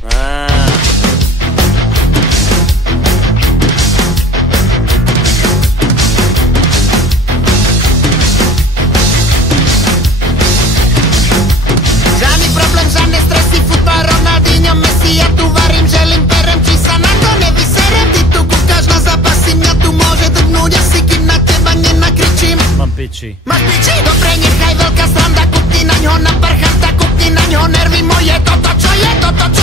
Žádný problém, žádné stresy, futbal, Ronaldinho, Messi, ja tu varím, želím, berem, či sa na to nevyserem. Ty tu kúkaš na zápasy, mňa tu môže drbnúť asi, kým na teba nenakričím. Mám piči. Máš piči? Dobre, nechaj veľká sranda, kupni na ňo na parchanta, kupni na ňo nervy moje. Toto čo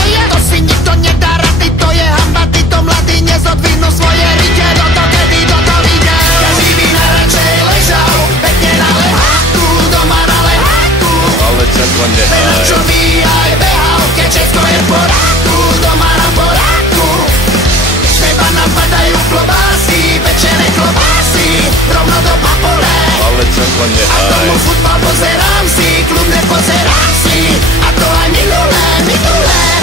je, to si nikto nedá rady, to je hamba, títo mladí nezodvinú svoje rite. Toto kedy toto videl, každý by najradšej ležal, pekne na lehátku, doma na lehátku. Ale čakva nehaj. Čo aj behal, keď Česko je v poráku, doma na poráku. Z teba nám padajú klobásy, pečené klobásy, rovno do papole. Ale čakva A nehaj. tomu futbal pozerám si, kľudne pozerám si. A to aj minulé.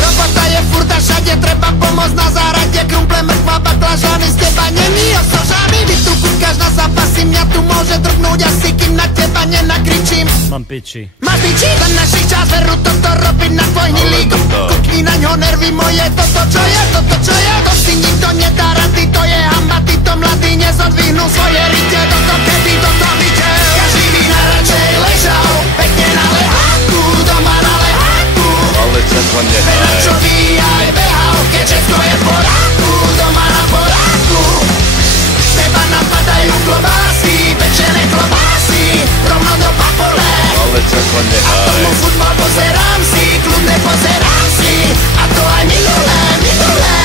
Robota je furt a všade, treba pomôcť na záhrade. Krumple, mrkva, baklažany, z teba není osožány. Vy tu kúkaš na zápasy, mňa tu môže drgnúť asi, kým na teba nenakričím. Mám piči. Máš piči? Za našich čas veru toto robiť na tvoj hnilý. Kukni na ňo nervy moje, toto čo je, to si nikto nedá rady, to je hamba, títo mladí nezodvihnú svoje rite. Toto kedy toto videl, každý by najradšej ležal, pekne na lehátku, doma na lehátku. Ale čakva nehaj. Čo aj behal, keď Česko je v poráku, doma na poráku. Z teba nám padajú klobásy, pečené klobásy, rovno do papole. Ale čakva nehaj. Tomu futbal pozerám si, kľudne pozerám si. A to aj minulé.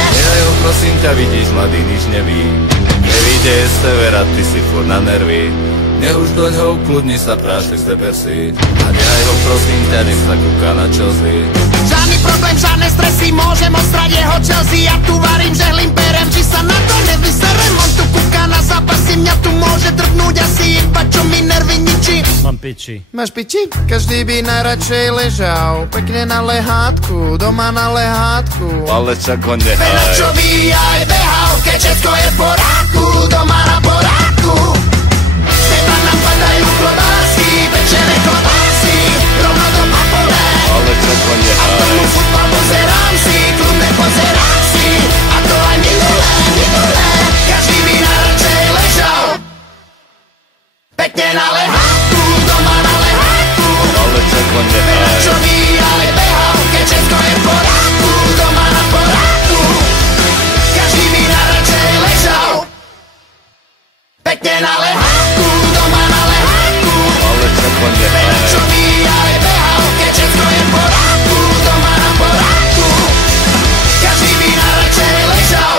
Nehaj ho, prosím ťa, vidíš, mladý nič neví. Nevíde je z tebe, ty si furt na nervy. Nech už doňho ukludni sa, prášek z tebe si. A nehaj ho, prosím ťa, nech sa kúka na Chelsea. Žiadny problém, žiadne stresy, môžem ostrať jeho Chelsea. Ja tu varím, žehlím, perem, či sa na to nevyserem. On tu kúka na zápasy, mňa tu môže drgnúť asi, iba čo mi nervy ničí. Mám piči. Máš piči? Každý by najradšej ležal, pekne na lehátku, doma na lehátku. Ale čakva nehaj. Čo aj behal, keď Česko je v poráku, doma na poráku. Z teba nám padajú klobásy, pečené klobásy, rovno do papole. Ale čakva A nehaj. tomu futbal pozerám si, kľudne pozerám si. A to aj minulé. Každý by najradšej ležal, pekne na lehátku, doma na lehátku. Ale čakva nehaj. Čo aj behal, keď Česko je v poráku, doma na poráku. Každý by najradšej ležal, pekne na lehátku, doma na lehátku. Ale čakva nehaj. Čo aj behal, keď Česko je v poráku, doma na poráku. Každý by najradšej ležal.